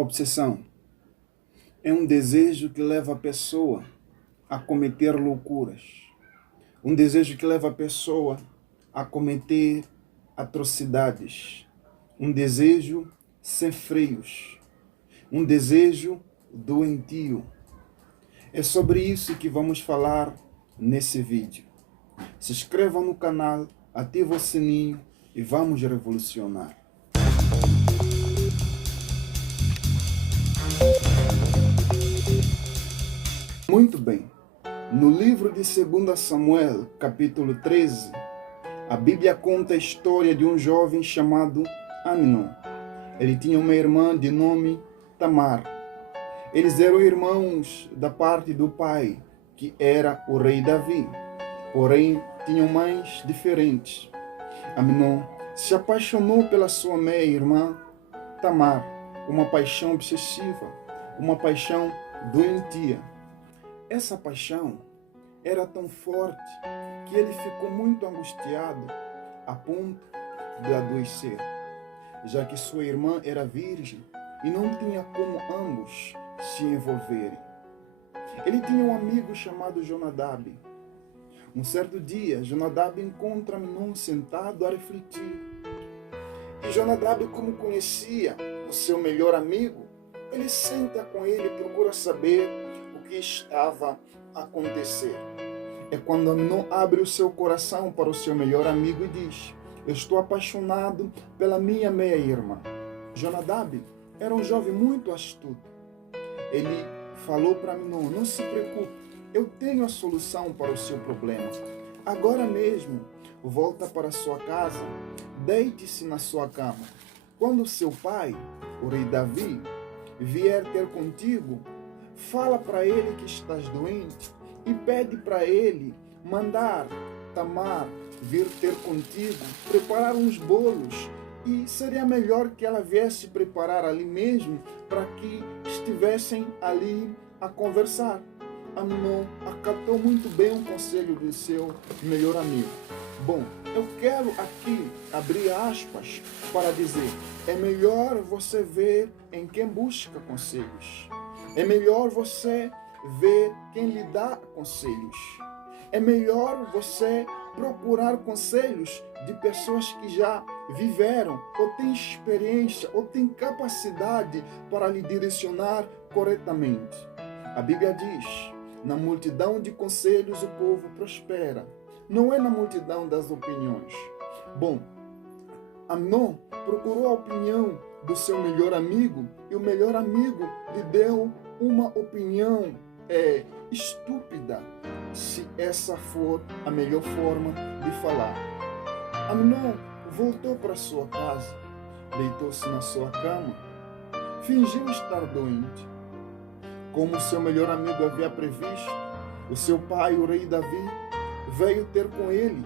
Obsessão é um desejo que leva a pessoa a cometer loucuras. Um desejo que leva a pessoa a cometer atrocidades. Um desejo sem freios. Um desejo doentio. É sobre isso que vamos falar nesse vídeo. Se inscreva no canal, ative o sininho e vamos revolucionar. Muito bem. No livro de 2 Samuel, capítulo 13, a Bíblia conta a história de um jovem chamado Amnon. Ele tinha uma irmã de nome Tamar. Eles eram irmãos da parte do pai, que era o rei Davi. Porém, tinham mães diferentes. Amnon se apaixonou pela sua meia-irmã Tamar, uma paixão obsessiva, uma paixão doentia. Essa paixão era tão forte que ele ficou muito angustiado a ponto de adoecer, já que sua irmã era virgem e não tinha como ambos se envolverem. Ele tinha um amigo chamado Jonadab. Um certo dia, Jonadab encontra Amnon sentado a refletir. E Jonadab, como conhecia o seu melhor amigo, ele senta com ele e procura saber o que estava a acontecer. É quando Amnon abre o seu coração para o seu melhor amigo e diz: eu estou apaixonado pela minha meia-irmã. Jonadab era um jovem muito astuto. Ele falou para Amnon: não se preocupe, eu tenho a solução para o seu problema. Agora mesmo, volta para sua casa, deite-se na sua cama. Quando seu pai, o rei Davi, vier ter contigo, fala para ele que estás doente e pede para ele mandar Tamar vir ter contigo, preparar uns bolos, e seria melhor que ela viesse preparar ali mesmo para que estivessem ali a conversar. Amnon acatou muito bem o conselho do seu melhor amigo. Bom, eu quero aqui abrir aspas para dizer: é melhor você ver em quem busca conselhos. É melhor você ver quem lhe dá conselhos. É melhor você procurar conselhos de pessoas que já viveram, ou têm experiência, ou têm capacidade para lhe direcionar corretamente. A Bíblia diz: na multidão de conselhos o povo prospera. Não é na multidão das opiniões. Bom, Amnon procurou a opinião do seu melhor amigo e o melhor amigo lhe deu uma opinião estúpida, se essa for a melhor forma de falar. Amnon voltou para sua casa, deitou-se na sua cama, fingiu estar doente. Como seu melhor amigo havia previsto, o seu pai, o rei Davi, veio ter com ele,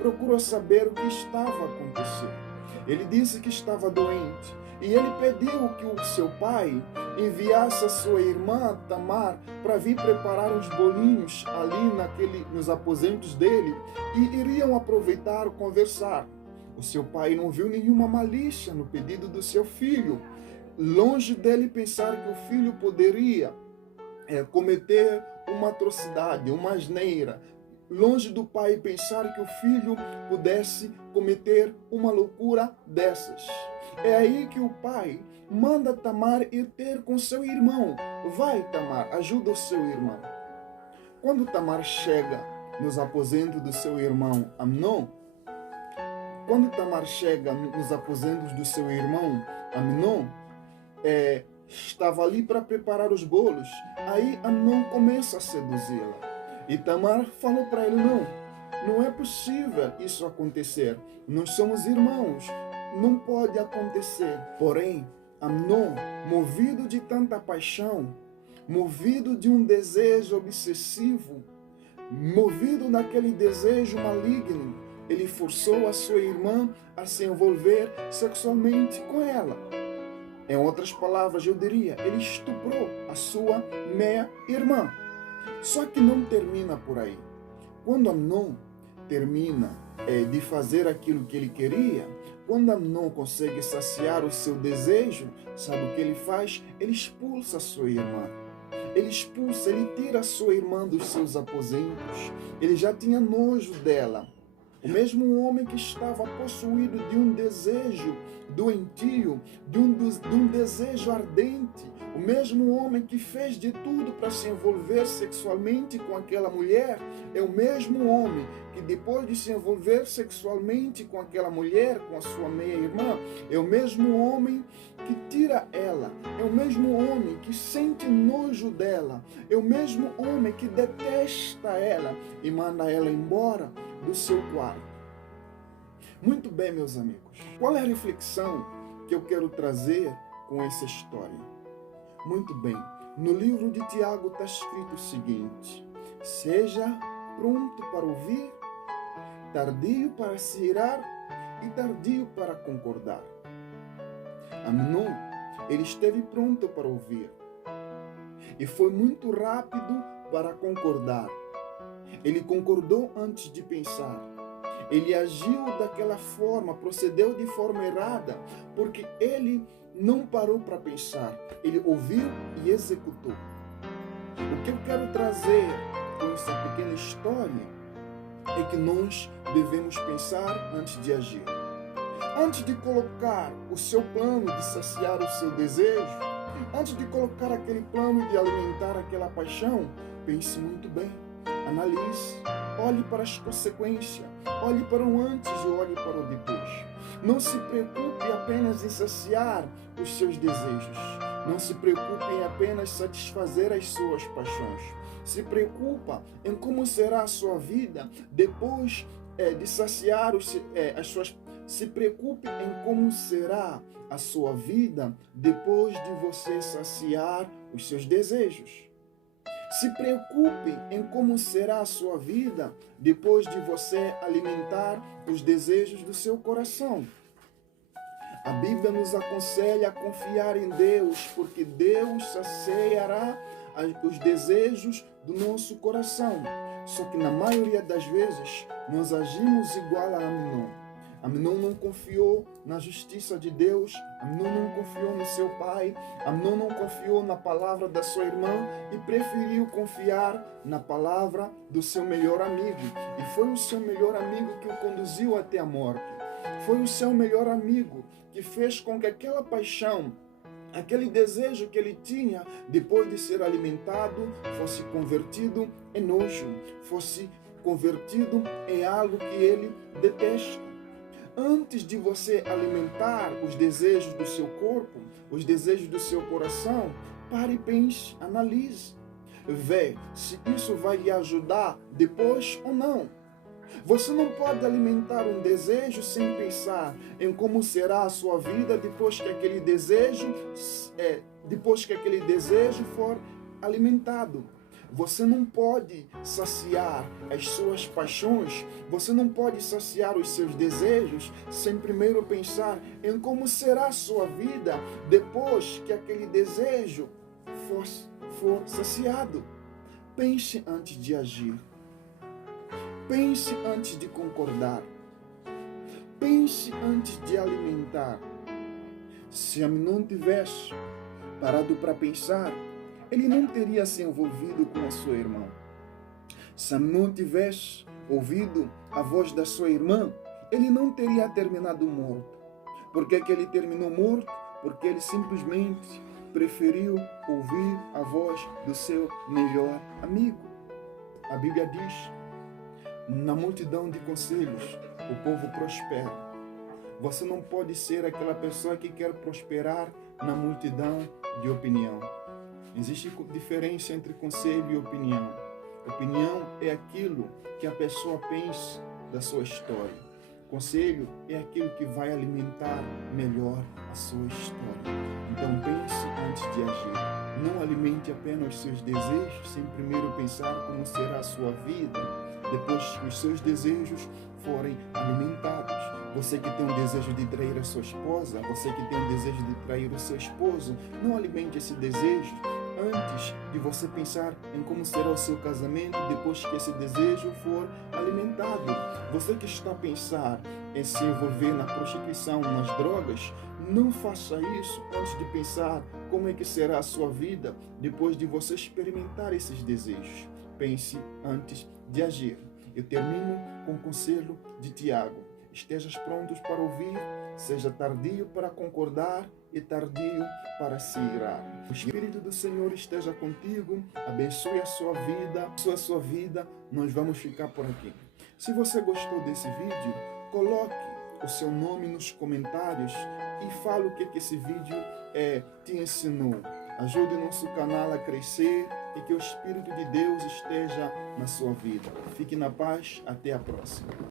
procurou saber o que estava acontecendo. Ele disse que estava doente e ele pediu que o seu pai enviasse a sua irmã Tamar para vir preparar uns bolinhos ali nos aposentos dele e iriam aproveitar e conversar. O seu pai não viu nenhuma malícia no pedido do seu filho. Longe dele pensar que o filho poderia cometer uma atrocidade, uma asneira. Longe do pai pensar que o filho pudesse cometer uma loucura dessas. É aí que o pai manda Tamar ir ter com seu irmão. Vai, Tamar, ajuda o seu irmão. Quando Tamar chega nos aposentos do seu irmão Amnon, estava ali para preparar os bolos. Aí Amnon começa a seduzi-la. E Tamar falou para ele: não é possível isso acontecer. Nós somos irmãos, não pode acontecer. Porém, Amnon, movido de tanta paixão, movido de um desejo obsessivo, movido daquele desejo maligno, ele forçou a sua irmã a se envolver sexualmente com ela. Em outras palavras, eu diria, ele estuprou a sua meia-irmã. Só que não termina por aí. Quando Amnon termina de fazer aquilo que ele queria, quando Amnon consegue saciar o seu desejo, sabe o que ele faz? Ele expulsa a sua irmã. Ele tira a sua irmã dos seus aposentos. Ele já tinha nojo dela. O mesmo homem que estava possuído de um desejo doentio, de um desejo ardente, o mesmo homem que fez de tudo para se envolver sexualmente com aquela mulher, é o mesmo homem que depois de se envolver sexualmente com aquela mulher, com a sua meia-irmã, é o mesmo homem que tira ela, é o mesmo homem que sente nojo dela, é o mesmo homem que detesta ela e manda ela embora do seu quarto. Muito bem, meus amigos. Qual é a reflexão que eu quero trazer com essa história? Muito bem. No livro de Tiago está escrito o seguinte: seja pronto para ouvir, tardio para se irar e tardio para concordar. Amnon, ele esteve pronto para ouvir e foi muito rápido para concordar. Ele concordou antes de pensar. Ele agiu daquela forma, procedeu de forma errada, porque ele não parou para pensar. Ele ouviu e executou. O que eu quero trazer com essa pequena história é que nós devemos pensar antes de agir. Antes de colocar o seu plano de saciar o seu desejo, antes de colocar aquele plano de alimentar aquela paixão, pense muito bem. Analise, olhe para as consequências, olhe para o antes e olhe para o depois. Não se preocupe apenas em saciar os seus desejos. Não se preocupe em apenas satisfazer as suas paixões. Se preocupa em como será a sua vida depois de saciar as suas. Se preocupe em como será a sua vida depois de você saciar os seus desejos. Se preocupe em como será a sua vida depois de você alimentar os desejos do seu coração. A Bíblia nos aconselha a confiar em Deus, porque Deus saciará os desejos do nosso coração. Só que na maioria das vezes nós agimos igual a Amnon. Amnon não confiou na justiça de Deus, Amnon não confiou no seu pai, Amnon não confiou na palavra da sua irmã e preferiu confiar na palavra do seu melhor amigo. E foi o seu melhor amigo que o conduziu até a morte. Foi o seu melhor amigo que fez com que aquela paixão, aquele desejo que ele tinha, depois de ser alimentado, fosse convertido em nojo, fosse convertido em algo que ele detesta. Antes de você alimentar os desejos do seu corpo, os desejos do seu coração, pare e pense, analise. Vê se isso vai lhe ajudar depois ou não. Você não pode alimentar um desejo sem pensar em como será a sua vida depois que aquele desejo for alimentado. Você não pode saciar as suas paixões, você não pode saciar os seus desejos sem primeiro pensar em como será a sua vida depois que aquele desejo for saciado. Pense antes de agir. Pense antes de concordar. Pense antes de alimentar. Se Amnon tivesse parado para pensar, ele não teria se envolvido com a sua irmã. Se Amnon tivesse ouvido a voz da sua irmã, ele não teria terminado morto. Por que ele terminou morto? Porque ele simplesmente preferiu ouvir a voz do seu melhor amigo. A Bíblia diz: na multidão de conselhos, o povo prospera. Você não pode ser aquela pessoa que quer prosperar na multidão de opinião. Existe diferença entre conselho e opinião. Opinião é aquilo que a pessoa pensa da sua história. Conselho é aquilo que vai alimentar melhor a sua história. Então pense antes de agir. Não alimente apenas os seus desejos sem primeiro pensar como será a sua vida depois que os seus desejos forem alimentados. Você que tem um desejo de trair a sua esposa, você que tem um desejo de trair o seu esposo, não alimente esse desejo antes de você pensar em como será o seu casamento depois que esse desejo for alimentado. Você que está a pensar em se envolver na prostituição, nas drogas, não faça isso antes de pensar como é que será a sua vida depois de você experimentar esses desejos. Pense antes de agir. Eu termino com o conselho de Tiago. Estejas prontos para ouvir, seja tardio para concordar e tardio para se irar. O Espírito do Senhor esteja contigo, abençoe a sua vida, nós vamos ficar por aqui. Se você gostou desse vídeo, coloque o seu nome nos comentários e fale o que esse vídeo te ensinou. Ajude o nosso canal a crescer e que o Espírito de Deus esteja na sua vida. Fique na paz, até a próxima.